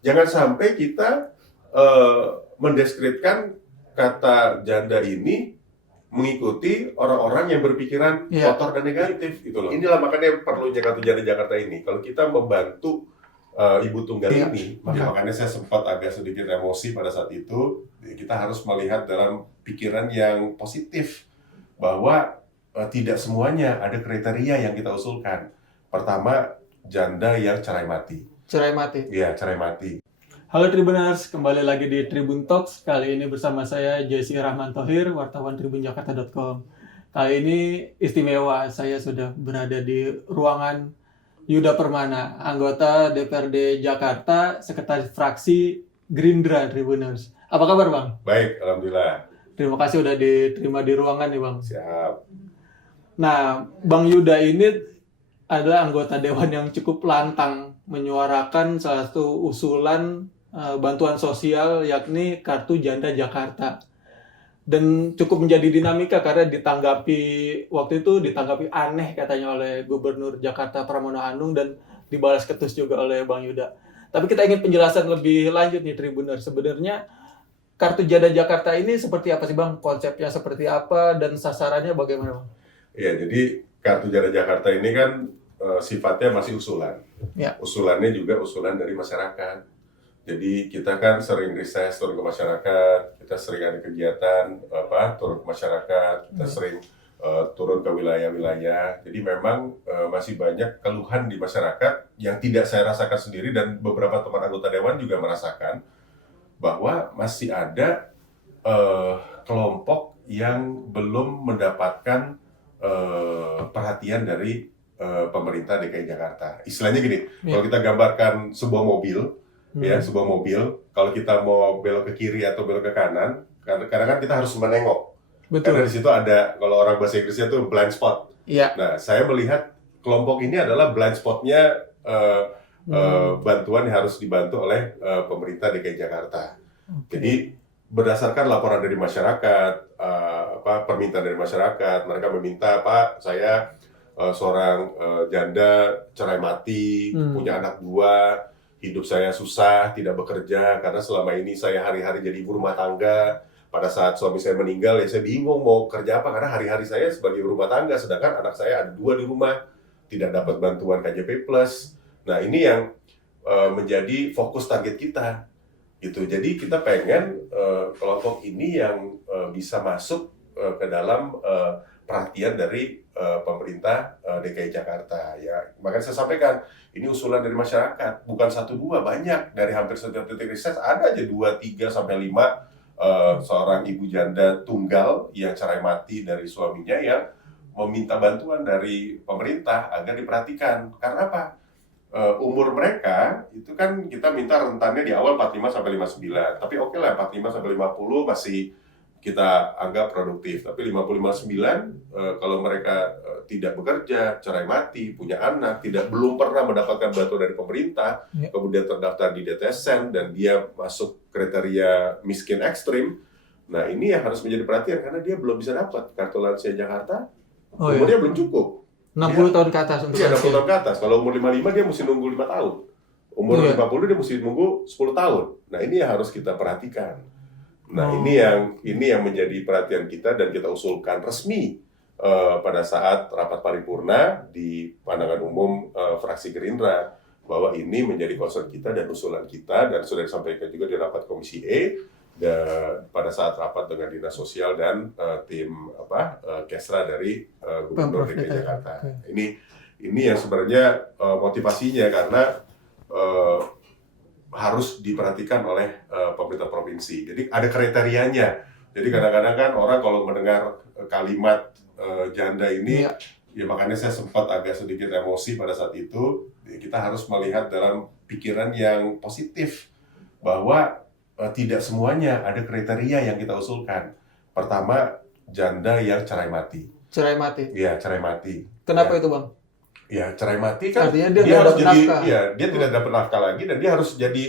Jangan sampai kita mendeskripsikan kata janda ini mengikuti orang-orang yang berpikiran kotor dan negatif gitu loh. Inilah makanya perlunya kartu janda Jakarta ini. Kalau kita membantu ibu tunggal ini, makanya saya sempat agak sedikit emosi pada saat itu. Kita harus melihat dalam pikiran yang positif bahwa tidak semuanya ada kriteria yang kita usulkan. Pertama, janda yang cerai mati. Cerai mati. Iya, cerai mati. Halo Tribuners, kembali lagi di Tribun Talks. Kali ini bersama saya Jesse Rahman Thohir, wartawan tribunjakarta.com. Kali ini istimewa, saya sudah berada di ruangan Yuda Permana, anggota DPRD Jakarta, sekretaris fraksi Gerindra Tribuners. Apa kabar Bang? Baik, alhamdulillah. Terima kasih udah diterima di ruangan nih Bang. Siap. Nah, Bang Yuda ini adalah anggota dewan yang cukup lantang menyuarakan salah satu usulan bantuan sosial, yakni kartu janda Jakarta, dan cukup menjadi dinamika karena waktu itu ditanggapi aneh katanya oleh Gubernur Jakarta Pramono Anung dan dibalas ketus juga oleh Bang Yuda. Tapi kita ingin penjelasan lebih lanjut nih Tribuners, sebenarnya kartu janda Jakarta ini seperti apa sih Bang? Konsepnya seperti apa dan sasarannya bagaimana Bang? Ya, jadi kartu janda Jakarta ini kan sifatnya masih usulan. Ya. Usulannya juga usulan dari masyarakat. Jadi kita kan sering riset turun ke masyarakat, kita sering ada kegiatan turun ke masyarakat, kita sering turun ke wilayah-wilayah. Jadi memang masih banyak keluhan di masyarakat yang tidak saya rasakan sendiri dan beberapa teman anggota dewan juga merasakan bahwa masih ada kelompok yang belum mendapatkan perhatian dari pemerintah DKI Jakarta. Istilahnya gini, kalau kita gambarkan sebuah mobil, sebuah mobil, kalau kita mau belok ke kiri atau belok ke kanan, kadang-kadang kita harus menengok. Betul. Karena di situ ada, kalau orang bahasa Inggrisnya itu blind spot. Iya. Nah, saya melihat kelompok ini adalah blind spotnya bantuan yang harus dibantu oleh pemerintah DKI Jakarta. Jadi berdasarkan laporan dari masyarakat, permintaan dari masyarakat, mereka meminta, Pak, saya seorang janda cerai mati, punya anak 2, hidup saya susah, tidak bekerja, karena selama ini saya hari-hari jadi ibu rumah tangga. Pada saat suami saya meninggal, ya saya bingung mau kerja apa, karena hari-hari saya sebagai ibu rumah tangga, sedangkan anak saya ada 2 di rumah, tidak dapat bantuan KJP+. Nah, ini yang menjadi fokus target kita. Gitu. Jadi kita pengen kelompok ini yang bisa masuk ke dalam perhatian dari pemerintah DKI Jakarta. Ya, makanya saya sampaikan, ini usulan dari masyarakat, bukan 1-2, banyak. Dari hampir setiap titik riset ada aja 2, 3, sampai 5 seorang ibu janda tunggal yang cerai mati dari suaminya yang meminta bantuan dari pemerintah agar diperhatikan. Karena apa? Umur mereka itu kan kita minta rentannya di awal 45 sampai 59. Tapi oke lah, 45 sampai 50 masih kita anggap produktif. Tapi 50-59 kalau mereka tidak bekerja, cerai mati, punya anak, belum pernah mendapatkan bantuan dari pemerintah, kemudian terdaftar di DTSN dan dia masuk kriteria miskin ekstrim. Nah, ini yang harus menjadi perhatian karena dia belum bisa dapat kartu lansia Jakarta. Umurnya belum cukup. 60 tahun ke atas untuk lansia. 60 tahun ke atas. Kalau umur 55 dia mesti nunggu 5 tahun. Umur 50 dia mesti nunggu 10 tahun. Nah, ini yang harus kita perhatikan. Nah, ini yang menjadi perhatian kita dan kita usulkan resmi pada saat rapat paripurna di pandangan umum fraksi Gerindra bahwa ini menjadi concern kita dan usulan kita dan sudah disampaikan juga di rapat Komisi E dan pada saat rapat dengan Dinas Sosial dan tim Kesra dari Gubernur DKI Jakarta. Ini yang sebenarnya motivasinya karena harus diperhatikan oleh pemerintah provinsi. Jadi ada kriterianya. Jadi kadang-kadang kan orang kalau mendengar kalimat janda ini, ya makanya saya sempat agak sedikit emosi pada saat itu. Kita harus melihat dalam pikiran yang positif bahwa tidak semuanya ada kriteria yang kita usulkan. Pertama, janda yang cerai mati. Cerai mati? Iya, cerai mati. Kenapa itu Bang? Ya, cerai mati kan artinya dia harus jadi nafkah. Ya, dia tidak dapat nafkah lagi dan dia harus jadi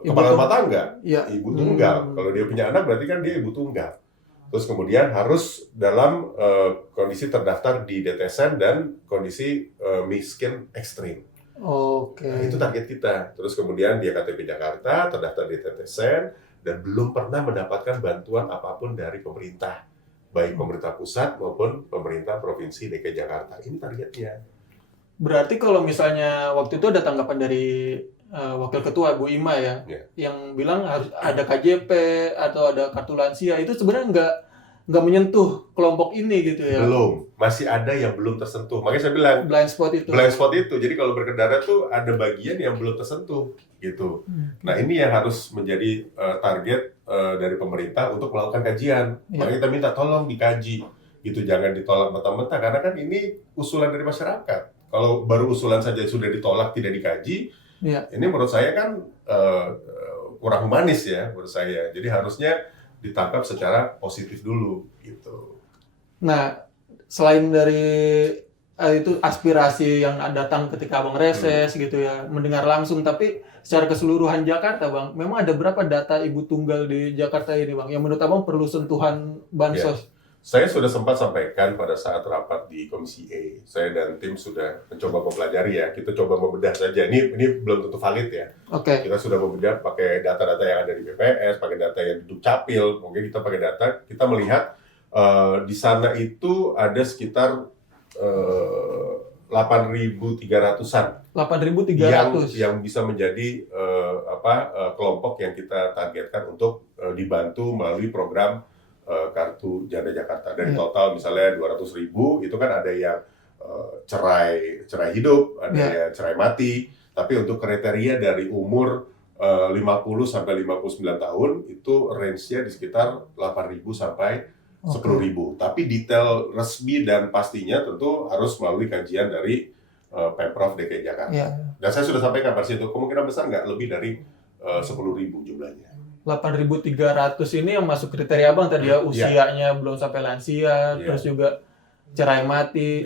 kepala rumah tangga, ibu tunggal. Kalau dia punya anak berarti kan dia ibu tunggal. Terus kemudian harus dalam kondisi terdaftar di DTSN dan kondisi miskin ekstrim. Oke. Nah, itu target kita. Terus kemudian dia KTP Jakarta, terdaftar di TTSen, dan belum pernah mendapatkan bantuan apapun dari pemerintah, baik pemerintah pusat maupun pemerintah provinsi DKI Jakarta. Ini targetnya. Berarti kalau misalnya waktu itu ada tanggapan dari Wakil Ketua Bu Ima ya, Ya. yang bilang harus ada KJP atau ada kartu lansia, itu sebenarnya nggak menyentuh kelompok ini gitu ya. Belum, masih ada yang belum tersentuh. Makanya saya bilang Blind spot itu. blind spot itu. Jadi kalau berkendara tuh ada bagian yang belum tersentuh gitu. Nah, ini yang harus menjadi target dari pemerintah untuk melakukan kajian. Ya. Makanya kita minta tolong dikaji gitu, jangan ditolak mentah-mentah karena kan ini usulan dari masyarakat. Kalau baru usulan saja sudah ditolak, tidak dikaji, Ya. ini menurut saya kan kurang humanis ya menurut saya. Jadi harusnya ditangkap secara positif dulu gitu. Nah, selain dari itu aspirasi yang datang ketika Abang reses gitu ya, mendengar langsung, tapi secara keseluruhan Jakarta, Bang, memang ada berapa data ibu tunggal di Jakarta ini, Bang, yang menurut Abang perlu sentuhan bansos? Saya sudah sempat sampaikan pada saat rapat di Komisi E. Saya dan tim sudah mencoba mempelajari ya. Kita coba membedah saja. Ini belum tentu valid ya. Oke. Kita sudah membedah pakai data-data yang ada di BPS, pakai data yang di Dukcapil. Mungkin kita pakai data, kita melihat di sana itu ada sekitar 8.300-an 8.300. yang bisa menjadi kelompok yang kita targetkan untuk dibantu melalui program kartu Janda Jakarta. Dari total misalnya 200.000 itu kan ada yang cerai hidup, ada yang cerai mati. Tapi untuk kriteria dari umur 50 sampai 59 tahun itu range-nya di sekitar 8.000 sampai 10.000. Tapi detail resmi dan pastinya tentu harus melalui kajian dari Pemprov DKI Jakarta. Dan saya sudah sampaikan pada situ kemungkinan besar nggak lebih dari 10.000 jumlahnya. 8.300 ini yang masuk kriteria Abang tadi ya, usianya belum sampai lansia, terus juga cerai mati.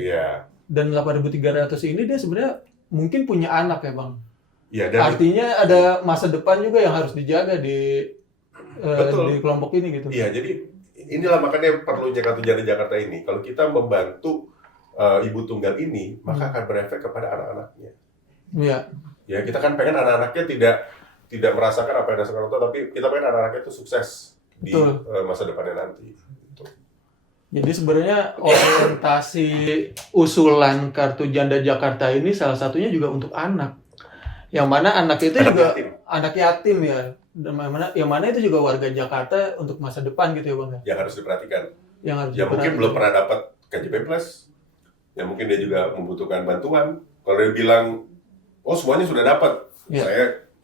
Dan 8.300 ini dia sebenarnya mungkin punya anak ya, Bang. Artinya ada masa depan juga yang harus dijaga di kelompok ini gitu. Iya, jadi inilah makanya perlunya kartu Janda Jakarta ini. Kalau kita membantu ibu tunggal ini, maka akan berefek kepada anak-anaknya. Iya. Ya, kita kan pengen anak-anaknya tidak merasakan apa yang dirasakan orang tua, tapi kita pengen anak-anaknya itu sukses di masa depannya nanti. Jadi sebenarnya orientasi usulan kartu Janda Jakarta ini salah satunya juga untuk anak. Yang mana anak itu juga anak yatim ya. Yang mana itu juga warga Jakarta untuk masa depan gitu ya, Bang. Yang harus diperhatikan. Yang mungkin belum pernah dapat KJP Plus. Yang mungkin dia juga membutuhkan bantuan. Kalau dia bilang, oh semuanya sudah dapat,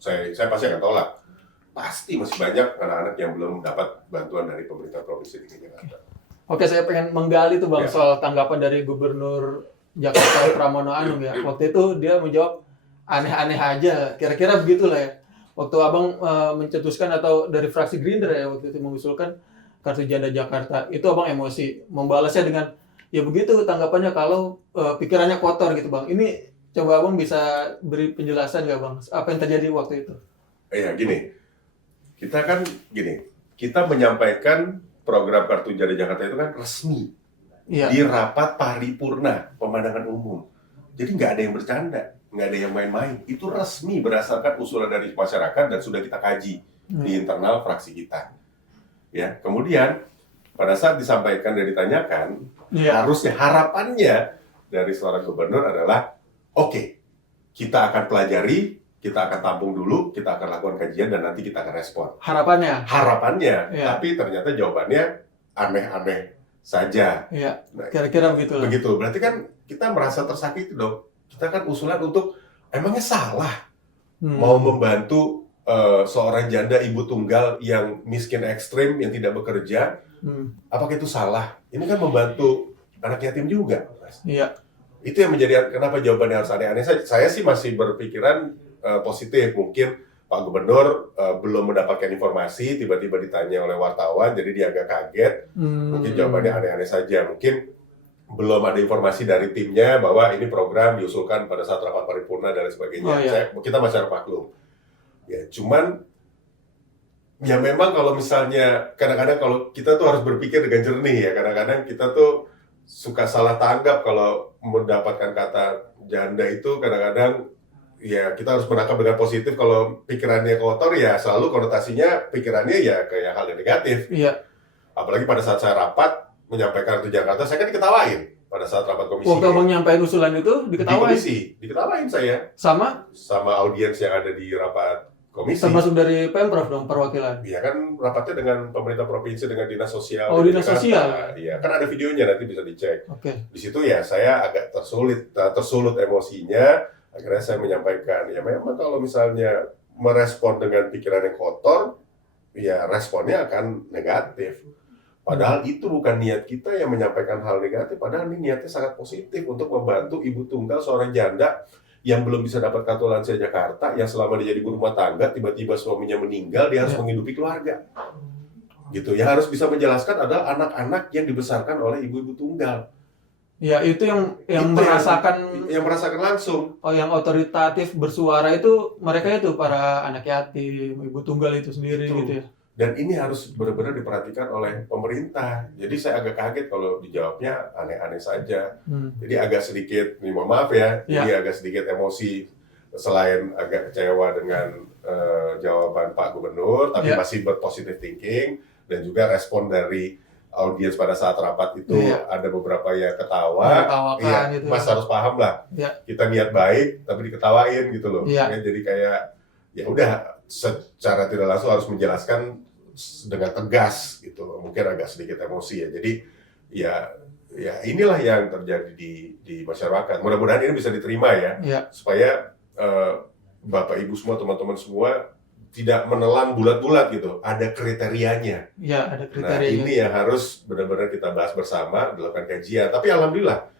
saya pasti akan tolak. Pasti masih banyak anak-anak yang belum dapat bantuan dari pemerintah provinsi DKI Jakarta. Oke, saya pengen menggali tuh Bang soal tanggapan dari Gubernur Jakarta Pramono Anung ya. Waktu itu dia menjawab aneh-aneh aja, kira-kira begitulah ya. Waktu Abang mencetuskan atau dari fraksi Gerindra ya waktu itu mengusulkan kartu Janda Jakarta, itu Abang emosi, membalasnya dengan ya begitu tanggapannya kalau pikirannya kotor gitu Bang. Ini coba Abang bisa beri penjelasan nggak Bang? Apa yang terjadi waktu itu? Ya gini, kita menyampaikan program kartu Janda Jakarta itu kan resmi di rapat paripurna pemandangan umum. Jadi nggak ada yang bercanda, nggak ada yang main-main. Itu resmi berdasarkan usulan dari masyarakat dan sudah kita kaji di internal fraksi kita. Ya, kemudian pada saat disampaikan dan ditanyakan, harusnya harapannya dari seorang gubernur adalah oke, kita akan pelajari, kita akan tampung dulu, kita akan lakukan kajian dan nanti kita akan respon. Harapannya, tapi ternyata jawabannya aneh-aneh saja. Nah, kira-kira begitu. Begitu, berarti kan kita merasa tersakiti dong. Kita kan usulan untuk emangnya salah mau membantu seorang janda ibu tunggal yang miskin ekstrim yang tidak bekerja. Apakah itu salah? Ini kan membantu anak yatim juga. Itu yang menjadi kenapa jawabannya harus aneh-aneh saja. Saya sih masih berpikiran positif. Mungkin Pak Gubernur belum mendapatkan informasi, tiba-tiba ditanya oleh wartawan, jadi dia agak kaget. Mungkin jawabannya aneh-aneh saja. Mungkin belum ada informasi dari timnya bahwa ini program diusulkan pada saat rapat paripurna dan lain sebagainya. Kita masih harus maklum. Ya, cuman ya memang kalau misalnya kadang-kadang kalau kita tuh harus berpikir dengan jernih ya. Kadang-kadang kita tuh suka salah tanggap kalau mendapatkan kata janda itu kadang-kadang ya kita harus menangkap dengan positif. Kalau pikirannya kotor ya selalu konotasinya pikirannya ya kayak hal yang negatif. Iya. Apalagi pada saat saya rapat menyampaikan kartu Jakarta, saya kan diketawain pada saat rapat komisi. Waktu abang nyampein usulan itu Di diketawain komisi, diketawain saya sama audiens yang ada di rapat komisi. termasuk dari Pemprov dong perwakilan. Iya kan rapatnya dengan pemerintah provinsi, dengan dinas sosial. Oh, dinas Jakarta. sosial. Iya kan ada videonya, nanti bisa dicek. Oke. Di situ ya saya agak tersulut emosinya. Akhirnya saya menyampaikan ya memang kalau misalnya merespon dengan pikiran yang kotor, ya responnya akan negatif. Padahal itu bukan niat kita yang menyampaikan hal negatif, padahal ini niatnya sangat positif untuk membantu ibu tunggal seorang janda yang belum bisa dapat kartu lansia Jakarta, yang selama dia jadi ibu rumah tangga, tiba-tiba suaminya meninggal, dia harus menghidupi keluarga. Gitu, yang harus bisa menjelaskan adalah anak-anak yang dibesarkan oleh ibu-ibu tunggal. Ya itu yang Itu merasakan yang merasakan langsung. Oh, yang otoritatif bersuara itu mereka itu para anak yatim, ibu tunggal itu sendiri Itu. gitu ya. Dan ini harus benar-benar diperhatikan oleh pemerintah. Jadi saya agak kaget kalau dijawabnya aneh-aneh saja. Jadi agak sedikit, mohon maaf ya, jadi agak sedikit emosi. Selain agak kecewa dengan jawaban Pak Gubernur, tapi masih berpositif thinking. Dan juga respon dari audiens pada saat rapat itu ada beberapa yang ketawa. Iya, gitu. Mas harus paham lah. Kita niat baik, tapi diketawain gitu loh. Ya, jadi kayak, ya udah secara tidak langsung harus menjelaskan dengan tegas gitu, mungkin agak sedikit emosi ya. Jadi ya inilah yang terjadi di masyarakat. Mudah-mudahan ini bisa diterima ya. Supaya Bapak Ibu semua, teman-teman semua tidak menelan bulat-bulat gitu. Ada kriterianya. Ya, ada kriterianya. Nah, ini yang harus benar-benar kita bahas bersama, dilakukan kajian. Tapi alhamdulillah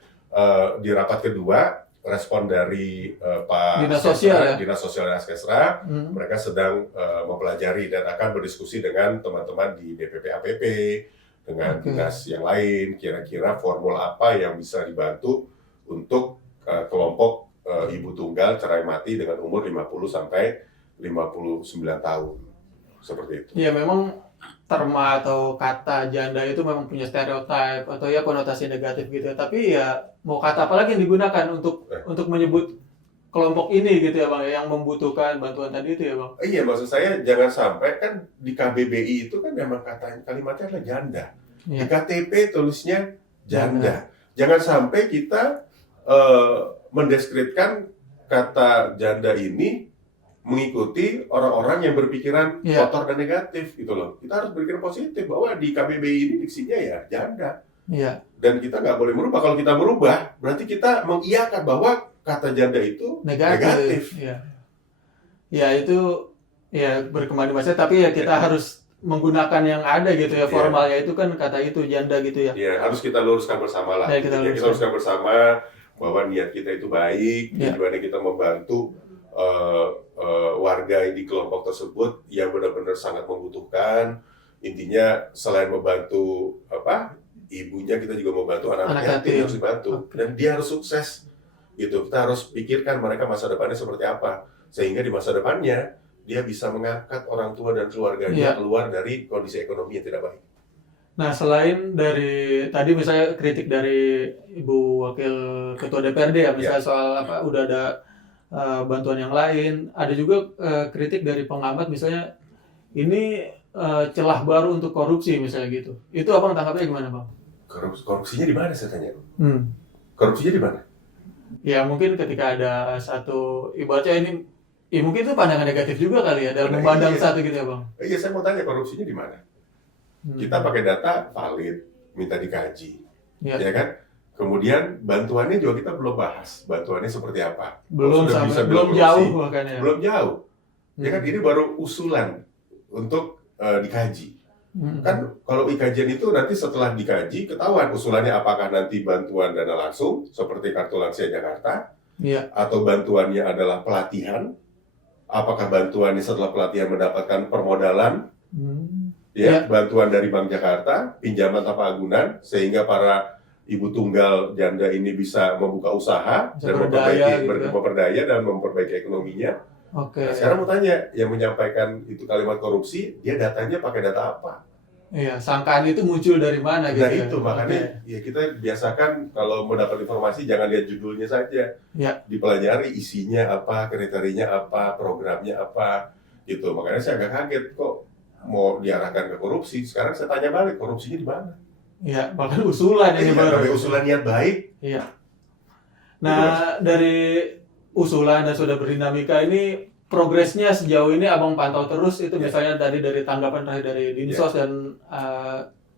di rapat kedua respon dari Pak Dinas Sosial, Dinas Sosial dan Askesra, mereka sedang mempelajari dan akan berdiskusi dengan teman-teman di BPP APP, dengan dinas yang lain, kira-kira formula apa yang bisa dibantu untuk kelompok ibu tunggal cerai mati dengan umur 50 sampai 59 tahun. Seperti itu. Ya memang terma atau kata janda itu memang punya stereotip atau ya konotasi negatif gitu ya. Tapi ya mau kata apa lagi yang digunakan untuk menyebut kelompok ini gitu ya Bang, yang membutuhkan bantuan tadi itu ya Bang. Iya, maksud saya jangan sampai kan di KBBI itu kan memang kalimatnya adalah janda. Di KTP tulisnya janda. Jangan sampai kita mendeskripsikan kata janda ini mengikuti orang-orang yang berpikiran kotor dan negatif gitu loh. Kita harus berpikir positif bahwa di KBBI ini diksinya ya janda. Dan kita nggak boleh merubah. Kalau kita merubah, berarti kita mengiyakan bahwa kata janda itu negatif. Ya itu ya berkembang di masa, tapi ya kita harus menggunakan yang ada gitu ya, formalnya itu kan kata itu janda gitu ya. Ya harus kita luruskan bersama lah. Kita luruskan bersama bahwa niat kita itu baik, tujuannya kita membantu warga di kelompok tersebut yang benar-benar sangat membutuhkan. Intinya selain membantu ibunya, kita juga membantu anak-anak yatim yang harus dibantu. Dan dia harus sukses gitu. Kita harus pikirkan mereka masa depannya seperti apa, sehingga di masa depannya dia bisa mengangkat orang tua dan keluarganya keluar dari kondisi ekonomi yang tidak baik. Nah, selain dari tadi misalnya kritik dari Ibu Wakil Ketua DPRD ya, misalnya soal udah ada bantuan yang lain, ada juga kritik dari pengamat misalnya ini celah baru untuk korupsi misalnya gitu. Itu Abang tangkapnya gimana Bang? Korupsinya di mana saya tanya? Korupsinya di mana? Ya mungkin ketika ada satu ibaratnya ini, ya mungkin itu pandangan negatif juga kali ya dalam memandang satu gitu ya Bang. Iya, saya mau tanya korupsinya di mana? Kita pakai data valid, minta dikaji, ya kan? Kemudian bantuannya juga kita belum bahas, bantuannya seperti apa? Belum jauh makanya. Belum jauh, ya kan? Ini baru usulan untuk dikaji. Kan kalau kajian itu nanti setelah dikaji ketahuan usulannya apakah nanti bantuan dana langsung seperti kartu lansia Jakarta, atau bantuannya adalah pelatihan, apakah bantuannya setelah pelatihan mendapatkan permodalan, bantuan dari Bank Jakarta, pinjaman tanpa agunan sehingga para ibu tunggal janda ini bisa membuka usaha dan memperdaya dan memperbaiki ekonominya. Nah, sekarang mau tanya, yang menyampaikan itu kalimat korupsi, dia datanya pakai data apa? Iya, sangkaan itu muncul dari mana gitu Nah ya? itu makanya ya kita biasakan kalau mau dapat informasi jangan lihat judulnya saja, Ya. dipelajari isinya apa, kriterianya apa, programnya apa, gitu. Makanya saya agak kaget kok mau diarahkan ke korupsi. Sekarang saya tanya balik, korupsinya di mana? Iya, bahkan usulan ini Iya, baru. tapi usulan niat baik. Iya. Nah, dari usulan dan sudah berdinamika ini progresnya sejauh ini Abang pantau terus itu Ya. misalnya dari tanggapan terakhir dari Dinsos dan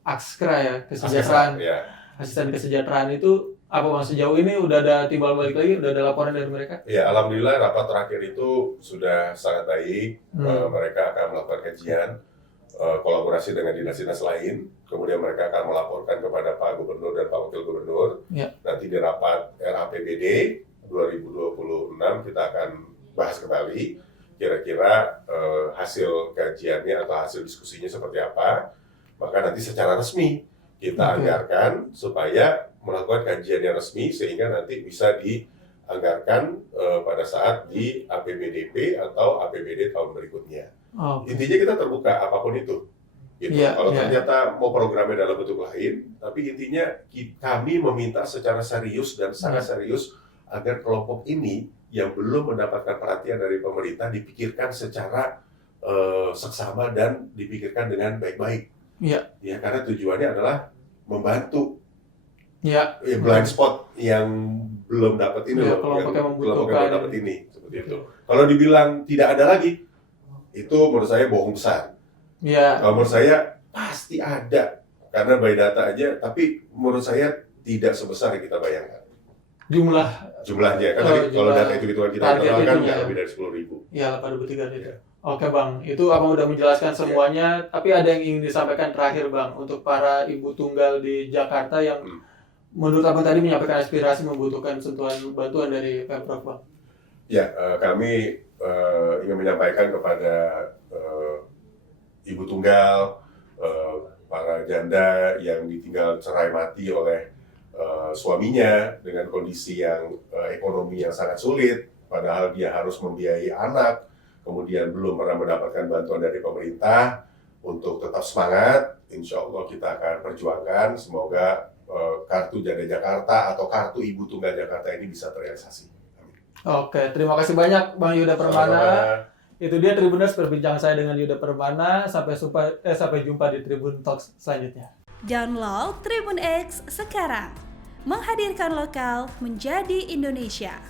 Akskra ya, kesejahteraan, Ya. asisten kesejahteraan itu apa Bang sejauh ini udah ada timbal balik lagi, udah ada laporan dari mereka? Ya, alhamdulillah rapat terakhir itu sudah sangat baik. Mereka akan melakukan kajian, kolaborasi dengan dinas-dinas lain. Kemudian mereka akan melaporkan kepada Pak Gubernur dan Pak Wakil Gubernur. Ya. Nanti di rapat RAPBD 2026 kita akan bahas kembali kira-kira hasil kajiannya atau hasil diskusinya seperti apa. Maka nanti secara resmi kita anggarkan supaya melakukan kajian yang resmi sehingga nanti bisa dianggarkan pada saat di APBDP atau APBD tahun berikutnya. Intinya kita terbuka apapun itu. Gitu. Kalau ternyata mau programnya dalam bentuk lain, tapi intinya kami meminta secara serius dan sangat serius agar kelompok ini yang belum mendapatkan perhatian dari pemerintah dipikirkan secara seksama dan dipikirkan dengan baik-baik. Ya, karena tujuannya adalah membantu blind spot yang belum dapat ini loh, kelompok yang belum dapat ini, seperti itu. Kalau dibilang tidak ada lagi, itu menurut saya bohong besar. Kalau menurut saya pasti ada, karena by data aja, tapi menurut saya tidak sebesar yang kita bayangkan. Jumlahnya, kan kalau data itu kita kenal kan nggak lebih dari 10.000. Iya, 8.300 itu. Oke Bang, itu Abang udah menjelaskan semuanya, tapi ada yang ingin disampaikan terakhir Bang, untuk para ibu tunggal di Jakarta yang menurut Abang tadi menyampaikan aspirasi membutuhkan sentuhan bantuan dari Pemprov Bang. Ya, kami ingin menyampaikan kepada ibu tunggal, para janda yang ditinggal cerai mati oleh suaminya dengan kondisi yang ekonomi yang sangat sulit, padahal dia harus membiayai anak, kemudian belum pernah mendapatkan bantuan dari pemerintah, untuk tetap semangat. Insya Allah kita akan perjuangkan, semoga kartu Janda Jakarta atau kartu Ibu Tunggal Jakarta ini bisa terrealisasi. Amin. Oke, terima kasih banyak Bang Yuda Permana. Itu dia Tribuners, perbincangan saya dengan Yuda Permana. Sampai jumpa di Tribun Talks selanjutnya. Download Tribun X sekarang, menghadirkan lokal menjadi Indonesia.